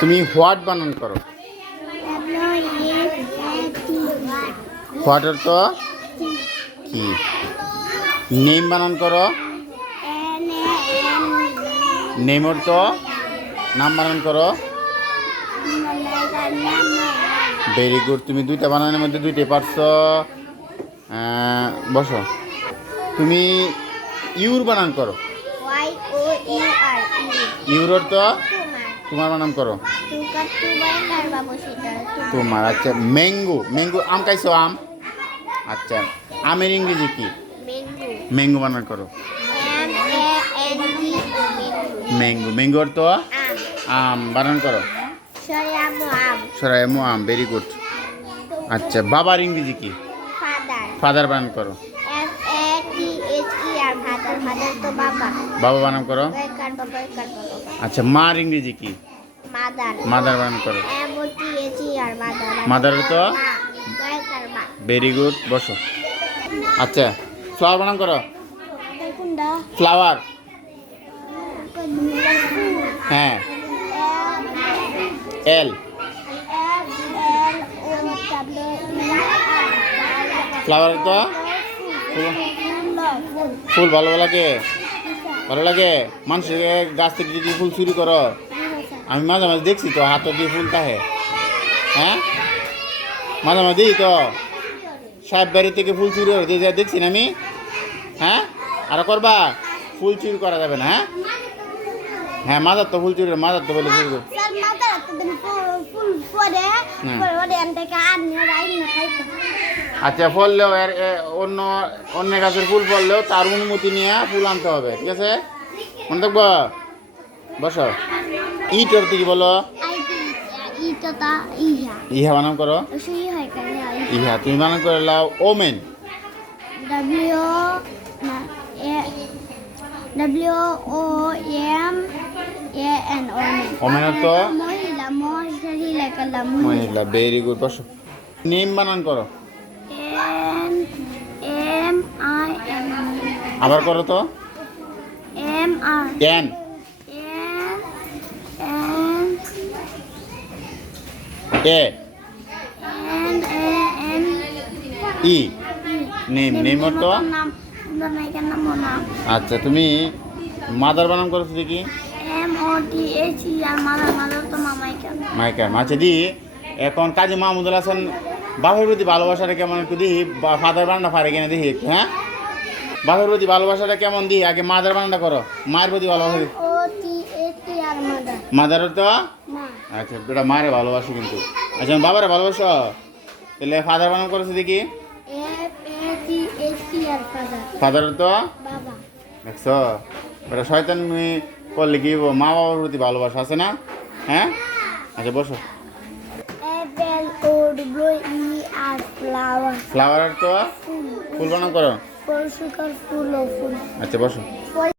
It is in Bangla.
তুমি হোয়াট বানান করো? হোয়াটের তো? কি? নেম বানান করো। নেমর তো? নাম বানান করো। ভেরি গুড তুমি দুইটা বানানোর মধ্যে দুইটাই পারছ। বসো। তুমি ইউর বানান করো। ইউর তো? তোমার বানান করো? তোমার আচ্ছা ম্যাঙ্গো ম্যাঙ্গো আম খাইছো আম? আচ্ছা আমের ইংরেজি কি? ম্যাঙ্গো বানান করো। ম্যাঙ্গো ম্যাঙ্গোর তো আম। বানান করো। সরাই মো আম ভেরি গুড আচ্ছা বাবার ইংরেজি কি? ফাদার বানান করো। বাবা বানান করো আচ্ছা মার ইংরেজি কি মাদার বানান করো মাদার তো ভেরি গুড বসো আচ্ছা ফ্লাওয়ার বানান করো ফ্লাওয়ার হ্যাঁ এল ফ্লাওয়ার তো ফুল ভালো লাগে? ভালো লাগে? মানুষের গাছ থেকে যদি ফুল চুরি করো? আমি মাঝে মাঝে দেখছি তো হাত দিয়ে ফুল তাহে হ্যাঁ? মাঝে মাঝে তো। সাহেব বাড়ি থেকে ফুল চুরি করে দিয়ে দেখছি না আমি? হ্যাঁ? আর করবা? ফুল চুরি করা যাবে না হ্যাঁ? হ্যাঁ মাজার তো ফুল চুরি মাজার তো বলে চুরি করে। আচ্ছা ফললেও এর অন্য অন্য গাছের ফুল ফললেও তার অনুমতি নিয়ে ফুল আনতে হবে ঠিক আছে? মনে থাকব? বসো। ইটের থেকে বলো। ইহা বানান করো। ইহা তুমি বানান করে লাও woman. O M A N woman. Woman অর্থ? মহিলা মহিলা ভেরি গুড বসো। নেম বানান করো। আবার করো তো। M R N A E name name নাম আচ্ছা তুমি মাদার বানান করেছ দেখি। E আর মাদার মাদার তো মামাইকা মাইকা আচ্ছা দি এখন কাজী মাহমুদুল হাসান বাপের প্রতি ভালোবাসাটা কেমন একটু দিই ফাদার বানানটা পারে কিনা দেখি হ্যাঁ? বাপের প্রতি ভালোবাসাটা কেমন দিই আগে মাদার বানানটা করো। মায়ের প্রতি ভালোবাসা মাদার। তো? আচ্ছা এটা মারে ভালোবাসি কিন্তু। আচ্ছা বাবারে ভালোবাসো? তাহলে ফাদার বানান করেছ দেখি। ফাদার। তো? দেখছ? ওটা শয়তান করলে কি? মা বাবার প্রতি ভালোবাসা আছে না? হ্যাঁ? আচ্ছা বসো। ফ্লাওয়ার। তো? ফুল। ফুল বানান করো। ফুল ফুল ও ফুল। আচ্ছা বসো।